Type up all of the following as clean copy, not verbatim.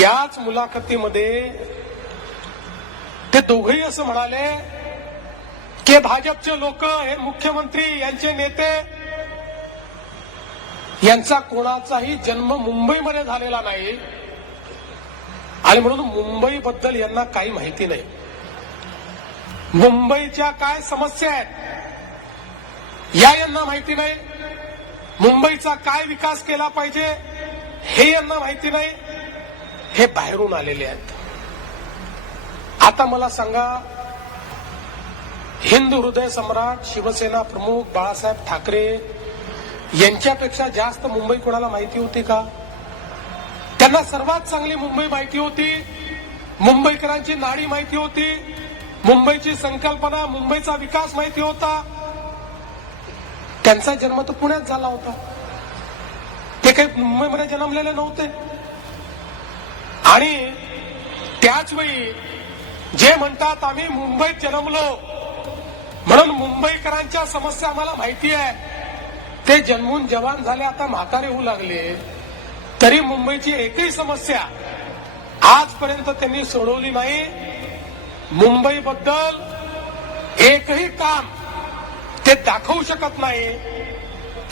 याच मुलाखतीमध्ये ते दोघेही असं म्हणाले की भाजपचे लोक, हे मुख्यमंत्री, यांचे नेते, यांचा कोणाचाही जन्म मुंबईमध्ये झालेला नाही आणि म्हणून मुंबईबद्दल यांना काही माहिती नाही. मुंबईच्या काय समस्या आहेत यांना माहिती नाही. मुंबईचा काय विकास केला पाहिजे हे यांना माहिती नाही. हे बाहेरून आलेले आहेत. आता मला सांगा, हिंदू हृदय सम्राट शिवसेना प्रमुख बाळासाहेब ठाकरे यांच्यापेक्षा जास्त मुंबई कोणाला माहिती होती का? त्यांना सर्वात चांगली मुंबई माहिती होती. मुंबईकरांची नाडी माहिती होती. मुंबईची संकल्पना, मुंबईचा विकास माहिती होता. त्यांचा जन्म तर पुण्यात झाला होता. ते काही मुंबईमध्ये जन्मलेले नव्हते. आणि त्याच वेळी जे म्हणतात आम्ही मुंबईत जन्मलो म्हणून मुंबईकरांच्या समस्या आम्हाला माहिती आहे, ते जन्मून जवान झाले, आता म्हातारे होऊ लागले, तरी मुंबईची एकही समस्या आजपर्यंत त्यांनी सोडवली नाही. मुंबईबद्दल एकही काम ते दाखवू शकत नाही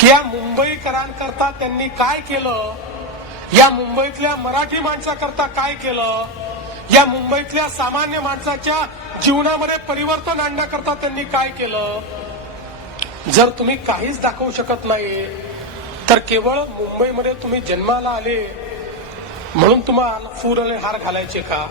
की या मुंबईकरांकरता त्यांनी काय केलं, या मुंबईतल्या मराठी माणसाकरता काय केलं, या मुंबईतल्या सामान्य माणसाच्या जीवनामध्ये परिवर्तन आणण्याकरता त्यांनी काय केलं. जर तुम्ही काहीच दाखवू शकत नाही तर केवळ मुंबईमध्ये तुम्ही जन्माला आले म्हणून तुम्हाला फुल आणि हार घालायचे का?